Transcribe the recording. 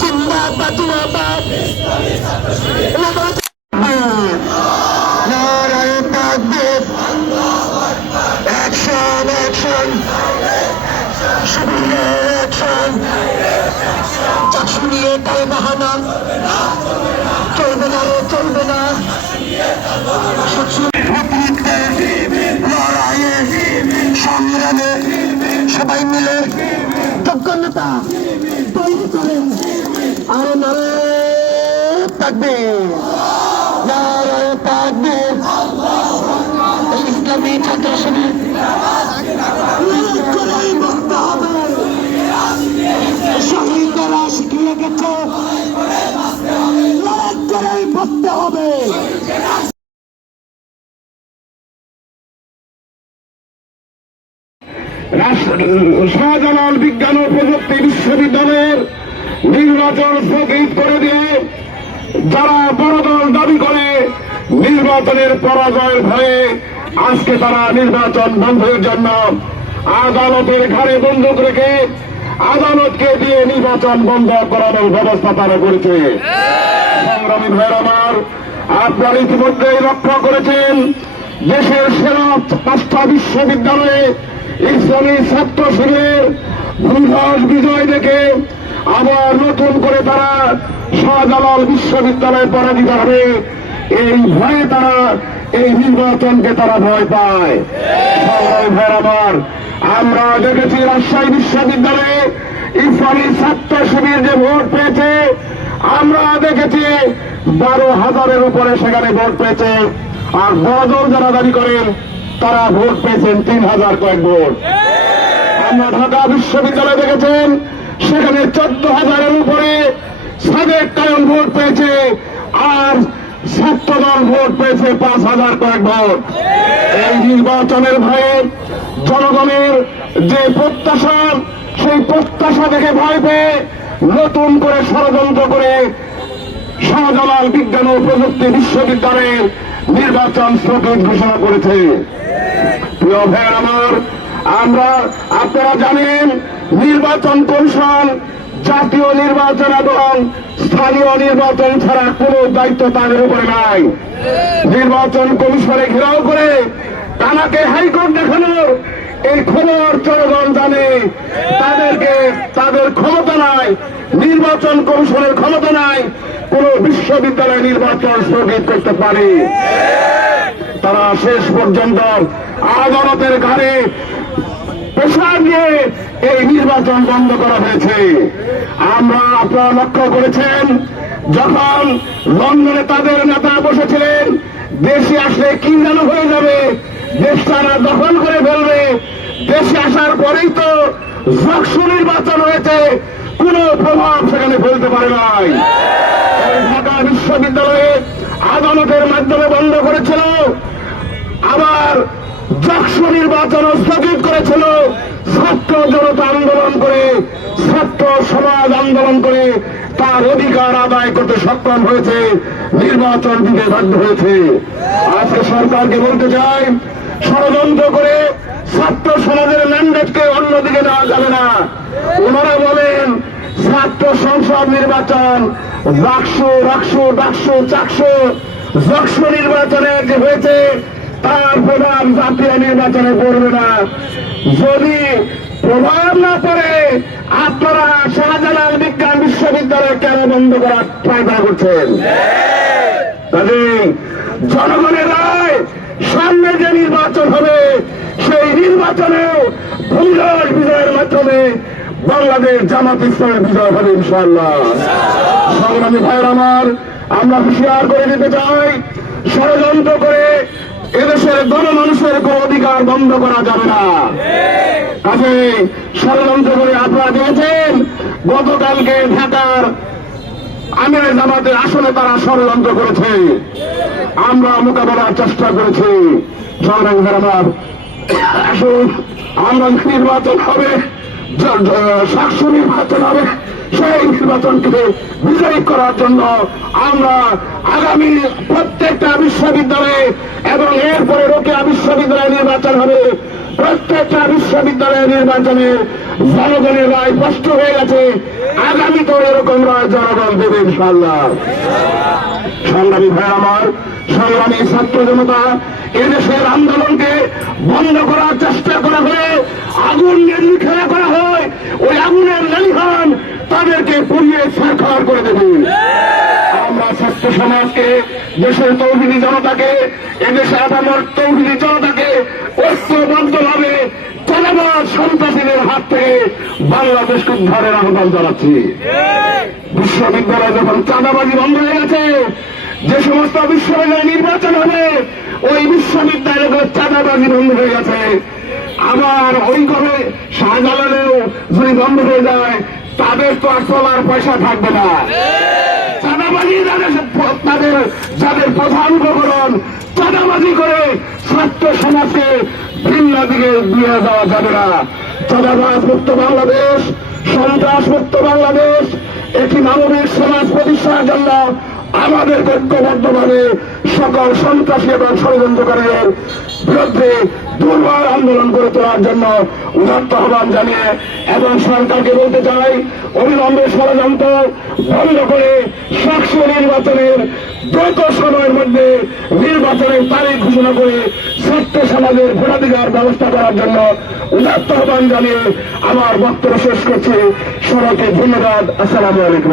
জিন্দাবাদ নারায়ণ তাকবীর action action Chaksu নিয়ে তাই বাহানা চলবে না চলবে না লড়াইয়ে সংগ্রামে সবাই মিলে যোগ্যতা তৈরি করেন। আরও নারে থাকবে থাকবে ইসলামী ছাত্র সমাজ। শাহজালাল বিজ্ঞান ও প্রযুক্তি বিশ্ববিদ্যালয়ের নির্বাচন স্থগিত করে দিয়ে যারা বড় দল দাবি করে, নির্বাচনের পরাজয়ের ভয়ে আজকে তারা নির্বাচন বন্ধের জন্য আদালতের ঘাড়ে বন্দুক রেখে আদালতকে দিয়ে নির্বাচন বন্ধ করানোর ব্যবস্থা তারা করেছে। সংগ্রামী ভাইয়ের আমার, আপনারা ইতিমধ্যেই লক্ষ্য করেছেন, দেশের সেরা পাঁচটা বিশ্ববিদ্যালয়ে ইসলামী ছাত্র শিবির ভূমিধস বিজয় দেখে আবার নতুন করে তারা শাহজালাল বিশ্ববিদ্যালয়ে পরাজিত হবে এই ভয়ে তারা এই নির্বাচনকে তারা ভয় পায়। আমার দেখেছি রাজশাহী বিশ্ববিদ্যালয়ে ইসলামী ছাত্র শিবির যে ভোট পেয়েছে, আমরা দেখেছি বারো হাজারের উপরে সেখানে ভোট পেয়েছে। আর বড়দল যারা দাবি করেন তারা ভোট পেয়েছেন তিন হাজার কয়েক ভোট। আমরা ঢাকা বিশ্ববিদ্যালয়ে দেখেছেন, সেখানে চোদ্দ হাজারের উপরে সাবেক কায়ন ভোট পেয়েছে, আর ছাত্রদল ভোট পেয়েছে পাঁচ হাজার কয়েক ভোট। এই নির্বাচনের ভয়ে জনগণের যে প্রত্যাশা, সেই প্রত্যাশা দেখে ভয় পেয়ে নতুন করে ষড়যন্ত্র করে শাহজালাল বিজ্ঞান ও প্রযুক্তি বিশ্ববিদ্যালয়ের নির্বাচন স্থগিত ঘোষণা করেছে। প্রিয় ভাইয়ের আমার, আমরা আপনারা জানেন, নির্বাচন কমিশন জাতীয় নির্বাচন এবং স্থানীয় নির্বাচন ছাড়া কোনো দায়িত্ব তাদের উপরে নাই। নির্বাচন কমিশনে ঘেরাও করে তানাকে হাইকোর্ট দেখানোর এই খবর জনগণ জানে। তাদেরকে তাদের ক্ষমতা নাই, নির্বাচন কমিশনের ক্ষমতা নাই। কোন বিশ্ববিদ্যালয় নির্বাচন স্থগিত করতে পারে। তারা শেষ পর্যন্ত আদালতের ঘাড়ে পেশা দিয়ে এই নির্বাচন বন্ধ করা হয়েছে। আমরা আপনারা লক্ষ্য করেছেন, যখন লন্ডনে তাদের নেতা বসেছিলেন, দেশে আসলে কি যেন হয়ে যাবে, দেশ তারা দখল করে ফেলবে দেশে আসার পরেই তো জকসু নির্বাচন হয়েছে। কোনো প্রভাব সেখানে ফেলতে পারে নাই। ঢাকা বিশ্ববিদ্যালয়ে আদালতের মাধ্যমে বন্ধ করেছিল, আবার যক্ষ নির্বাচন স্থগিত করেছিল। ছাত্র জনতা আন্দোলন করে, ছাত্র সমাজ আন্দোলন করে তার অধিকার আদায় করতে সক্ষম হয়েছে। নির্বাচন দিতে বাধ্য হয়েছে। আজকে সরকারকে বলতে চাই ষড়যন্ত্র করে ছাত্র সমাজের ম্যান্ডেটকে অন্যদিকে নেওয়া যাবে না। ওনারা বলেন, ছাত্র সংসদ নির্বাচন রাকসু রাকসু ডাকসু চাকসু যক্ষ নির্বাচনের যে হয়েছে, তার প্রধান জাতীয় নির্বাচনে পড়বে না। যদি প্রভাব না পড়ে, আপনারা শাহজালাল বিজ্ঞান বিশ্ববিদ্যালয় কেন বন্ধ করার ট্রাই করছেন? জনগণের রায় সামনে যে নির্বাচন হবে, সেই নির্বাচনেও ভূমিরাজ বিজয়ের মাধ্যমে বাংলাদেশ জামাত ইসলামের বিজয় হবে ইনশাল্লাহ সংগ্রামী ভাইয়ের আমার, আমরা হুঁশিয়ার করে দিতে চাই, ষড়যন্ত্র করে এদেশের গণমানুষের কোন অধিকার বন্ধ করা যাবে না। কাজে ষড়যন্ত্র করে আপনারা দিয়েছেন, গতকালকে ঢাকার আমির জামাতের আসলে তারা ষড়যন্ত্র করেছে। আমরা মোকাবেলার চেষ্টা করেছি। আমার, আসুন নির্বাচন হবে, জ- নির্বাচন হবে, সেই নির্বাচনকে বিজয়ী করার জন্য আমরা আগামী প্রত্যেকটা বিশ্ববিদ্যালয়ে এবং এরপরে রোকেয়া বিশ্ববিদ্যালয়ে নির্বাচন হবে। প্রত্যেকটা বিশ্ববিদ্যালয়ের নির্বাচনে জনগণের রায় স্পষ্ট হয়ে গেছে। আগামী তো এরকম জনগণ দেবে ইনশাল্লাহ সংগ্রামী ভাই আমার, সংগ্রামী ছাত্র জনতা, এদেশের আন্দোলনকে বন্ধ করার চেষ্টা করা হলে আগুন নিয়ে খেলা করা হয়, ওই আগুনের লালিহান তাদেরকে পুড়িয়ে সরকার করে দেবে। আমরা ছাত্র সমাজকে, দেশের তৌহিদি জনতাকে, এদেশে আপামর তৌহিদি জনতাকে ঐক্যবদ্ধভাবে চলমান সন্ত্রাসীদের হাত থেকে বাংলাদেশকে উদ্ধারের আহ্বান জানাচ্ছি। বিশ্ববিদ্যালয় যখন চাঁদাবাজি বন্ধ হয়ে গেছে, যে সমস্ত বিশ্ববিদ্যালয় নির্বাচন হবে, ওই বিশ্ববিদ্যালয়গুলো চাঁদাবাজি বন্ধ হয়ে গেছে। আবার ওই করে শাহজালালেও যদি বন্ধ হয়ে যায়, তাদের তো আর চলার পয়সা থাকবে না। চাঁদাবাজি যাদের তাদের, যাদের প্রধান উপকরণ চাঁদাবাজি করে ছাত্র সমাজকে ভিন্ন দিকে দিয়ে যাওয়া যাবে না। চাঁদাবাজ মুক্ত বাংলাদেশ সন্ত্রাস মুক্ত বাংলাদেশ একটি মানবিক সমাজ প্রতিষ্ঠার জন্য আমাদের ঐক্যবদ্ধভাবে সকল সন্ত্রাসী এবং ষড়যন্ত্রকারীদের বিরুদ্ধে দুর্বল আন্দোলন করে তোলার জন্য উদাত্ত আহ্বান জানিয়ে এবং সরকারকে বলতে চাই, অবিলম্বে ষড়যন্ত্র বন্ধ করে সাক্ষ্য নির্বাচনের দ্রুত সময়ের মধ্যে নির্বাচনের তারিখ ঘোষণা করে ছাত্র সমাজের ভোটাধিকার ব্যবস্থা করার জন্য উদাত্ত আহ্বান জানিয়ে আমার বক্তব্য শেষ করছি। সবাইকে ধন্যবাদ। আসসালামু আলাইকুম